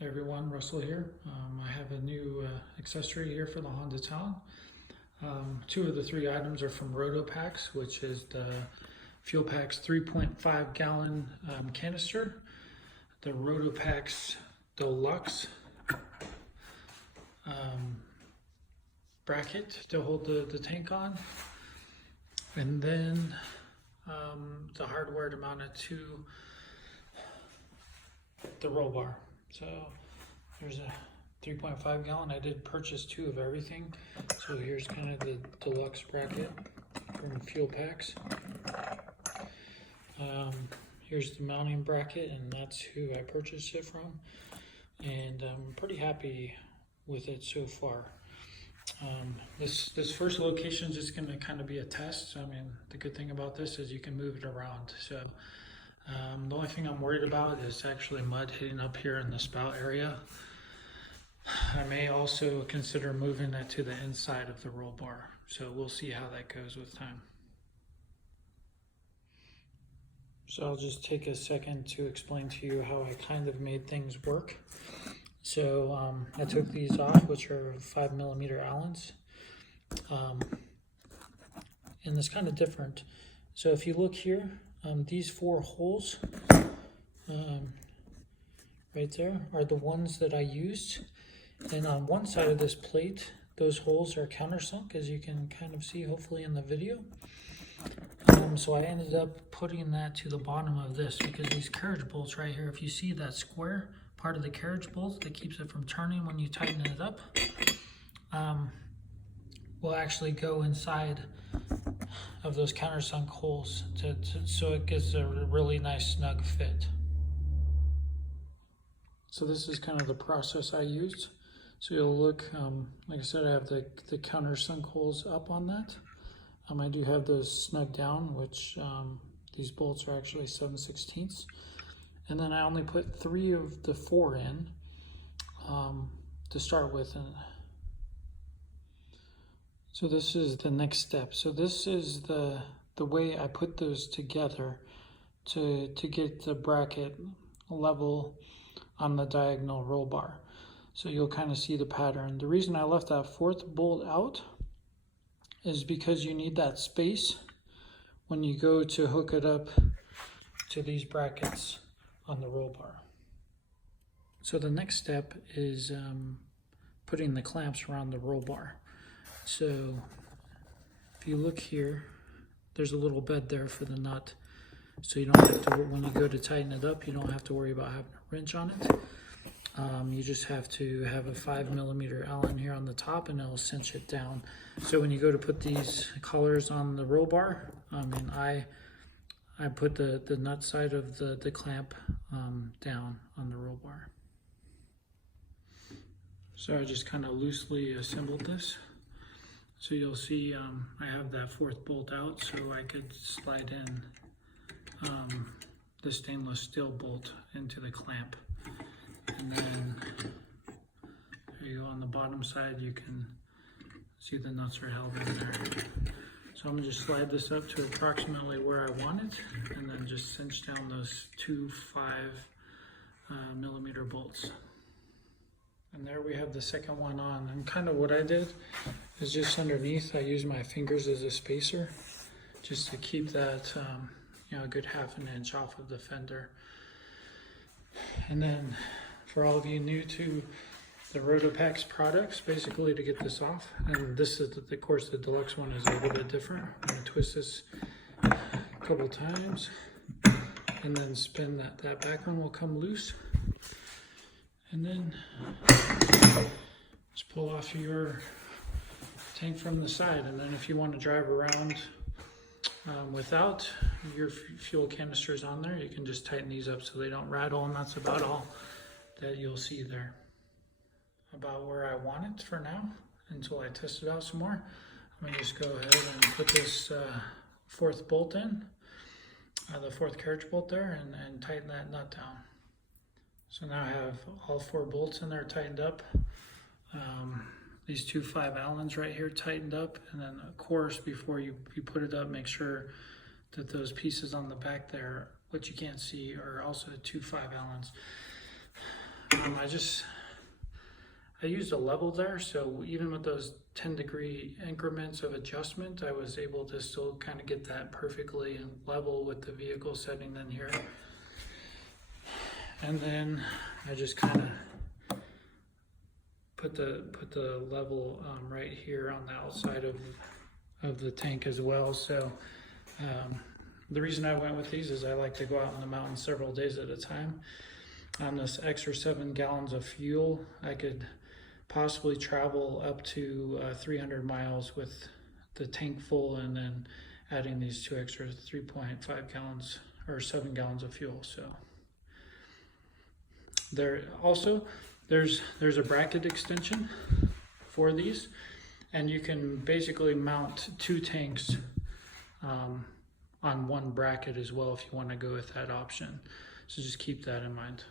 Hey everyone, Russell here. I have a new accessory here for the Honda Talon. Two of the three items are from RotoPax, which is the Fuelpax 3.5 gallon canister, the RotoPax Deluxe bracket to hold the tank on, and then the hardware to mount it to the roll bar. So there's a 3.5 gallon. I did purchase two of everything. So here's kind of the deluxe bracket from Fuelpax. Here's the mounting bracket, and that's who I purchased it from. And I'm pretty happy with it so far. This first location is just going to kind of be a test. I mean, the good thing about this is you can move it around. So the only thing I'm worried about is actually mud hitting up here in the spout area. I may also consider moving that to the inside of the roll bar. So we'll see how that goes with time. So I'll just take a second to explain to you how I kind of made things work. So I took these off, which are 5mm Allens. And it's kind of different. So if you look here, these four holes right there are the ones that I used. And on one side of this plate, those holes are countersunk, as you can kind of see hopefully in the video. So I ended up putting that to the bottom of this because these carriage bolts right here, if you see that square part of the carriage bolt that keeps it from turning when you tighten it up, will actually go inside of those countersunk holes so it gets a really nice snug fit. So this is kind of the process I used. So you'll look, like I said, I have the countersunk holes up on that. I do have those snug down, which these bolts are actually 7/16. And then I only put 3 of the 4 in to start with. And so this is the next step. So this is the way I put those together to get the bracket level on the diagonal roll bar. So you'll kind of see the pattern. The reason I left that 4th bolt out is because you need that space when you go to hook it up to these brackets on the roll bar. So the next step is putting the clamps around the roll bar. So if you look here, there's a little bed there for the nut. So you don't have to, when you go to tighten it up, you don't have to worry about having a wrench on it. You just have to have a 5mm Allen here on the top and it'll cinch it down. So when you go to put these collars on the roll bar, I put the nut side of the clamp down on the roll bar. So I just kind of loosely assembled this. So you'll see I have that 4th bolt out so I could slide in the stainless steel bolt into the clamp. And then there you go, on the bottom side you can see the nuts are held in there. So I'm going to just slide this up to approximately where I want it and then just cinch down those 2 5mm bolts. And there we have the second one on. And kind of what I did is just underneath I used my fingers as a spacer just to keep that a good 1/2 inch off of the fender. And then for all of you new to the RotoPax products, basically to get this off, and this is of course the deluxe one is a little bit different. I'm going to twist this a couple times and then spin that back one will come loose, and then just pull off your tank from the side. And then if you want to drive around without your fuel canisters on there, you can just tighten these up so they don't rattle, and that's about all that you'll see there. About where I want it for now until I test it out some more. I'm going to just go ahead and put this 4th bolt in, the 4th carriage bolt there, and tighten that nut down. So now I have all 4 bolts in there tightened up. These 2 5 Allens right here tightened up, and then of course before you put it up, make sure that those pieces on the back there, what you can't see, are also 2 5 Allens. I used a level there, so even with those 10-degree increments of adjustment, I was able to still kind of get that perfectly level with the vehicle setting in here. And then I just kind of put the level right here on the outside of the tank as well. So the reason I went with these is I like to go out in the mountains several days at a time. On this extra 7 gallons of fuel, I could possibly travel up to 300 miles with the tank full, and then adding these 2 extra 3.5 gallons or 7 gallons of fuel. So there's a bracket extension for these, and you can basically mount 2 tanks on one bracket as well if you want to go with that option. So just keep that in mind.